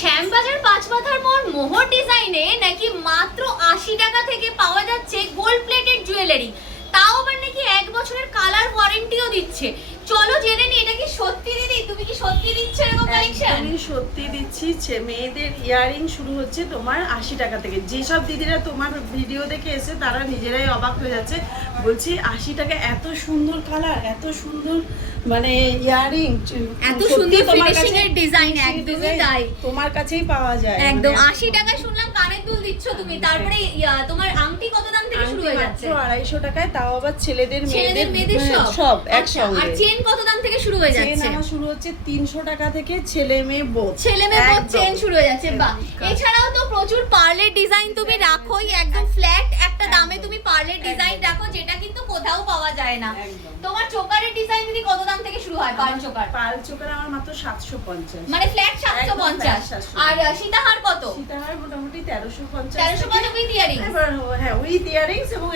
শ্যামবাজার পাঁচমাথার মোড় মোহর ডিজাইনে নাকি মাত্র ৮০ টাকা থেকে পাওয়া যাচ্ছে গোল্ড প্লেটেড জুয়েলারি, তাও আবার নাকি ১ বছরের কালার ওয়ারেন্টিও দিচ্ছে। চলো জেনে নি এটা কি সত্যি দিদি, তুমি কি সত্যি দিচ্ছ এরকম কালেকশন? আমি সত্যি দিচ্ছি। মেয়েদের ইয়ারিং শুরু হচ্ছে তোমার ৮০ টাকা থেকে। যেসব দিদিরা তোমার ভিডিও দেখে এসে তারা নিজেরাই অবাক হয়ে যাচ্ছে, বলছি ৮০ টাকা এত সুন্দর কালার, এত সুন্দর মানে ইয়ারিং, এত সুন্দর ফিনিশিং এর ডিজাইন, একদমই তাই তোমার কাছেই পাওয়া যায় একদম। ৮০ টাকায় শুনলাম কানের দুল দিচ্ছ তুমি, তারপরে তোমার আংটি কত দাম থেকে শুরু হয়ে যাচ্ছে? মাত্র ২৫০ টাকায়, তাও আবার ছেলেদের মেয়েদের সব একসঙ্গে। আর চেন কত দাম থেকে শুরু হয়ে যাচ্ছে? চেন আমার শুরু হচ্ছে ৩০০ টাকা থেকে, ছেলে মেয়ে বোথ চেন শুরু হয়ে যাচ্ছে। বাহ, এছাড়াও তো প্রচুর পার্লের ডিজাইন তুমি রাখোই, একদম ফ্ল্যাট একটা দামে তুমি পার্লের ডিজাইন রাখো, যেটা কিন্তু কোথাও পাওয়া যায় না। তোমার চোকারের ডিজাইন দিদি কত দাম থেকে শুরু হয়? পার্ল চোকার আমার মাত্র ৭৫০, মানে ফ্ল্যাট ৭৫০। আর সীতাহার কত? সীতাহার মোটামুটি ১৩৫০। ১৩৫০ উইথ ইয়ারিংস? হ্যাঁ, উইথ ইয়ারিংস, এবং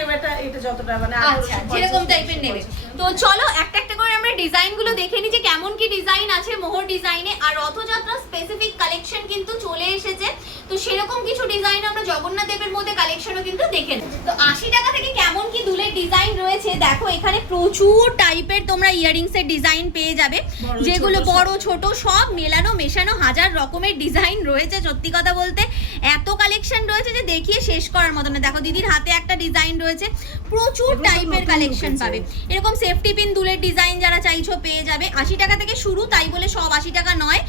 এটা যতটা মানে আচ্ছা যেরকম টাইপের নেবে। তো চলো একটা একটা করে আমরা ডিজাইন গুলো দেখে নিই যে কেমন কি ডিজাইন আছে মোহর ডিজাইনে। আর রথযাত্রা স্পেসিফিক কালেকশন কিন্তু চলে এসেছে, তো সেরকম কিছু ডিজাইন আমরা জগন্নাথ দেবের মধ্যে কালেকশনও কিন্তু দেখে নেব। তো ৮০ টাকা থেকে কেমন কি দুলের ডিজাইন রয়েছে দেখো, এখানে প্রচুর টাইপের তোমরা ইয়ারিংস এর ডিজাইন পেয়ে যাবে, যেগুলো বড় ছোট সব মেলানো মেশানো হাজার রকমের ডিজাইন রয়েছে। সত্যি কথা বলতে এত কালেকশন রয়েছে যে দেখিয়ে শেষ করার মতো না। দেখো দিদির হাতে একটা ডিজাইন রয়েছে, প্রচুর টাইপের কালেকশন পাবে। এরকম সেফটি পিন দুলের ডিজাইন যারা চাইছো পেয়ে যাবে। ৮০ টাকা থেকে শুরু, তাই বলে সব ৮০ টাকা নয়,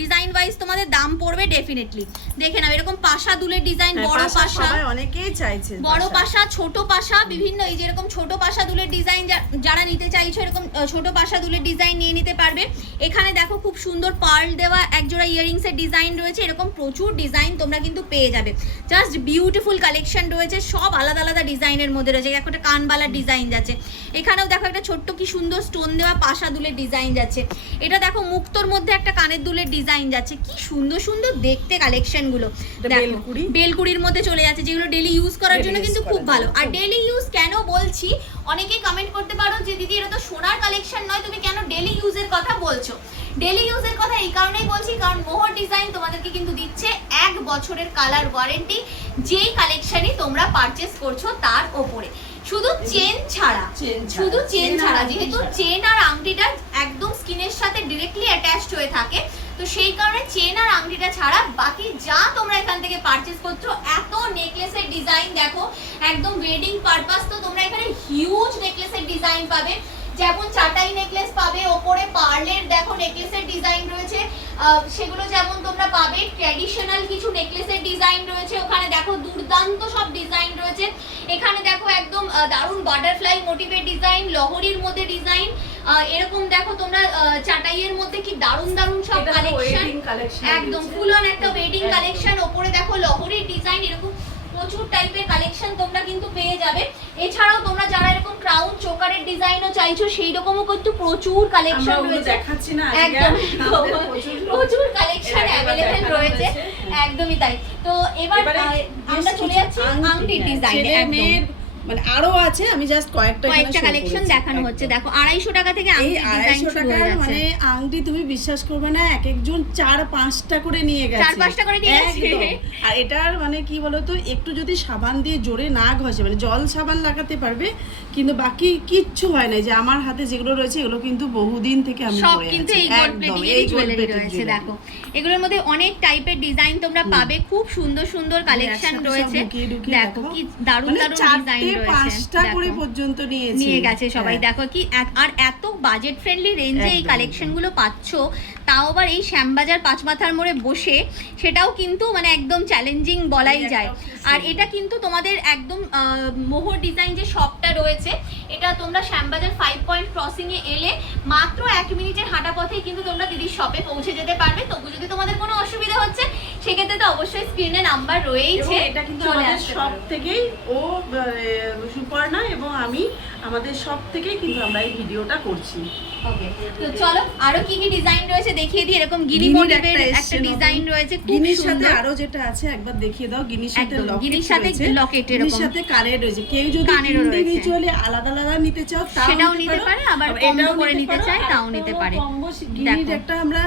ডিজাইন ওয়াইজ তোমাদের দাম পড়বে ডেফিনেটলি। দেখে নাও এরকম পাশা দুলের ডিজাইন, বড় পাশা, অনেকেই চাইছে বড় পাশা, ছোট পাশা, বিভিন্ন এই যেরকম ছোট পাশা দুলের ডিজাইন যারা নিতে চাইছো এরকম ছোট পাশা দুলের ডিজাইন নিয়ে নিতে পারবে। এখানে দেখো খুব সুন্দর পার্ল দেওয়া একজোড়া ইয়ারিংস এর ডিজাইন রয়েছে, এরকম প্রচুর ডিজাইন তোমরা কিন্তু পেয়ে যাবে। জাস্ট বিউটিফুল কালেকশন রয়েছে, সব আলাদা আলাদা ডিজাইনের মধ্যে রয়েছে। একটা কানবালার ডিজাইন যাচ্ছে, এখানেও দেখো একটা ছোট্ট কি সুন্দর স্টোন দেওয়া পাশা দুলের ডিজাইন যাচ্ছে। এটা দেখো মুক্তোর মধ্যে একটা কানের দুলের ডিজাইন যাচ্ছে, কি সুন্দর সুন্দর দেখতে কালেকশন গুলো। দেখো বেলকুড়ির মধ্যে চলে যাচ্ছে, যেগুলো ডেলি ইউজ করার জন্য কিন্তু খুব ভালো। আর ডেলি ইউজ কেন বলছি, অনেকেই কমেন্ট করতে পারো যে দিদি এটা তো সোনার কালেকশন নয়, তুমি কেন ডেলি ইউজের কথা বলছো? ডেলি ইউজের কথা এই কারণেই বলছি, কারণ মোহর ডিজাইন তোমাদেরকে কিন্তু দিচ্ছে ১ বছরের কালার ওয়ারেন্টি, যেই কালেকশনই তোমরা পারচেস করছো তার ওপরে, শুধু চেন ছাড়া, শুধু চেন ছাড়া। যেহেতু চেন আর আংটিটা একদম স্কিনের সাথে ডিরেক্টলি অ্যাটাচড হয়ে থাকে, তো সেই কারণে চেন আর আংটিটা ছাড়া বাকি যা তোমরা এখান থেকে পারচেস করছো, এত নেকলেসের ডিজাইন দেখো, একদম ওয়েডিং পারপাস। তো তোমরা এখানে হিউজ নেকলেসের ডিজাইন পাবে, যেমন চাটাই নেকলেস পাবে, ওপরে পার্লের দেখো নেকলেসের ডিজাইন রয়েছে, সেগুলো যেমন তোমরা পাবে। ট্র্যাডিশনাল কিছু নেকলেসের ডিজাইন রয়েছে, ওখানে দেখো দুর্দান্ত সব ডিজাইন রয়েছে। এখানে দেখো একদম দারুণ বাটারফ্লাই মোটিভের ডিজাইন, লহরির মধ্যে ডিজাইন, এরকম দেখো তোমরা চাটাইয়ের মধ্যে কি দারুণ দারুণ সব কালেকশন, একদম ফুল অন একটা ওয়েডিং কালেকশন। ওপরে দেখো লহরির ডিজাইন, এরকম প্রচুর টাইপের কালেকশন তোমরা কিন্তু পেয়ে যাবে। এছাড়াও তোমরা যারা এরকম ক্রাউন চোকারের ডিজাইনও চাইছো, সেই রকমও কিন্তু প্রচুর কালেকশন রয়েছে, দেখাচ্ছি না একদম প্রচুর কালেকশন অ্যাভেলেবল রয়েছে, একদমই তাই। তো এবার আমরা চলে যাচ্ছি আংটির ডিজাইনে, মানে আরো আছে, আমি জাস্ট কয়েকটা কালেকশন দেখানো হচ্ছে। দেখো ২৫০ টাকা থেকে আংটি ডিজাইন শুরু হয়ে যাচ্ছে। মানে আংটি তুমি বিশ্বাস করবে না, এক একজন ৪-৫টা করে নিয়ে গেছে, ৪-৫টা করে নিয়ে গেছে। আর এটার মানে কি বলতো, একটু যদি সাবান দিয়ে জোরে না ঘষে, মানে জল সাবান লাগাতে পারবে, কিন্তু বাকি কিচ্ছু হয় না। যে আমার হাতে যেগুলো রয়েছে এগুলো কিন্তু বহুদিন থেকে আমি সব কিন্তু এই গোল্ড প্লেটিং এর জুয়েলারি রয়েছে। দেখো এগুলোর মধ্যে অনেক টাইপের ডিজাইন তোমরা পাবে, খুব সুন্দর সুন্দর কালেকশন রয়েছে। দেখো কি দারুণ দারুণ ডিজাইন রয়েছে, ৫টা করে পর্যন্ত নিয়ে গেছে সবাই। দেখো কি, আর এত বাজেট ফ্রেন্ডলি রেঞ্জে এই কালেকশন গুলো পাচ্ছো, তাও আবার এই শ্যামবাজার পাঁচমাথার মোড়ে বসে, সেটাও কিন্তু মানে একদম চ্যালেঞ্জিং বলাই যায়। আর এটা কিন্তু তোমাদের একদম মোহর ডিজাইন যে শপটা রয়েছে, এটা তোমরা শ্যামবাজার 5 পয়েন্ট ক্রসিং এ এলে মাত্র ১ মিনিটের হাঁটা পথেই কিন্তু তোমরা দিদির শপে পৌঁছে যেতে পারবে। তবু যদি তোমাদের কোনো অসুবিধা হচ্ছে, সেক্ষেত্রে তো অবশ্যই স্ক্রিনে নাম্বার রয়েছে, এটা কিন্তু আমাদের সব থেকেই ও সুপর্ণা এবং আমি আমাদের সব থেকেই কিন্তু আমরা এই ভিডিওটা করছি। ওকে, তো চলো আরো কি কি ডিজাইন রয়েছে দেখিয়ে দিই। এরকম গিনি মোটিভের একটা ডিজাইন রয়েছে, গিনির সাথে আরো যেটা আছে একবার দেখিয়ে দাও। গিনির সাথে লকেট, এরকম গিনির সাথে কানের রয়েছে। কেউ যদি ইন্ডিভিজুয়ালি আলাদা আলাদা নিতে চাও সেটাও নিতে পারে, আবার কম্বো করে নিতে চায় তাও নিতে পারে। গিনির একটা আমরা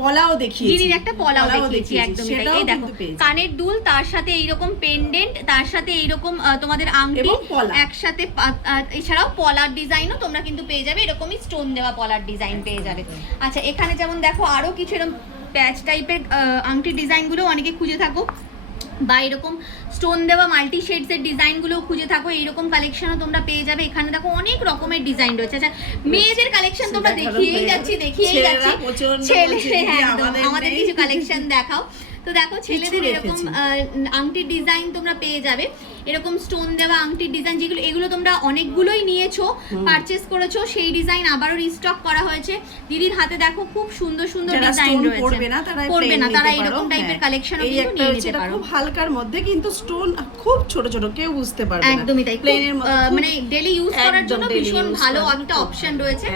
পলাও দেখিয়েছি, দিদির একটা পলাও দেখিয়েছি একদম তাই। এই দেখো কানের দুল, তার সাথে এইরকম পেন্ডেন্ট, তার সাথে এইরকম তোমাদের আংটি এবং পলা। একসাথে এছাড়াও পলার ডিজাইনও তোমরা কিন্তু পেয়ে যাবে, এরকমই স্টোন দেওয়া পলার ডিজাইন পেয়ে যাবে। আচ্ছা এখানে যেমন দেখো আরো কিছু এরকম প্যাচ টাইপের আংটি ডিজাইনগুলো অনেকে খুঁজে থাকো, বা এরকম স্টোন দেওয়া মাল্টি শেডসের ডিজাইনগুলো খুঁজে থাকো, এইরকম কালেকশনও তোমরা পেয়ে যাবে। এখানে দেখো অনেক রকমের ডিজাইন রয়েছে। আচ্ছা মেয়েদের কালেকশন তোমরা দেখিয়েই যাচ্ছি ছেলে একদম আমাদের কিছু কালেকশন দেখাও। তো দেখো ছেলেদের এরকম আংটির ডিজাইন তোমরা পেয়ে যাবে, এরকম স্টোন দেওয়া আংটির ডিজাইন, যেগুলো এগুলো তোমরা অনেকগুলোই নিয়েছো, পারচেস করেছো, সেই ডিজাইন আবারও রিস্টক করা হয়েছে। দিদির হাতে দেখো খুব সুন্দর সুন্দর ডিজাইন রয়েছে, পড়বে না তারা এরকম টাইপের কালেকশনও কিন্তু নিয়ে নিতে পারো। খুব হালকার মধ্যে কিন্তু স্টোন খুব ছোট ছোট, কেউ বুঝতে পারবে না, একদমই তাই, প্লেনের মধ্যে মানে ডেলি ইউজ করার জন্য ভীষণ ভালো একটা অপশন রয়েছে।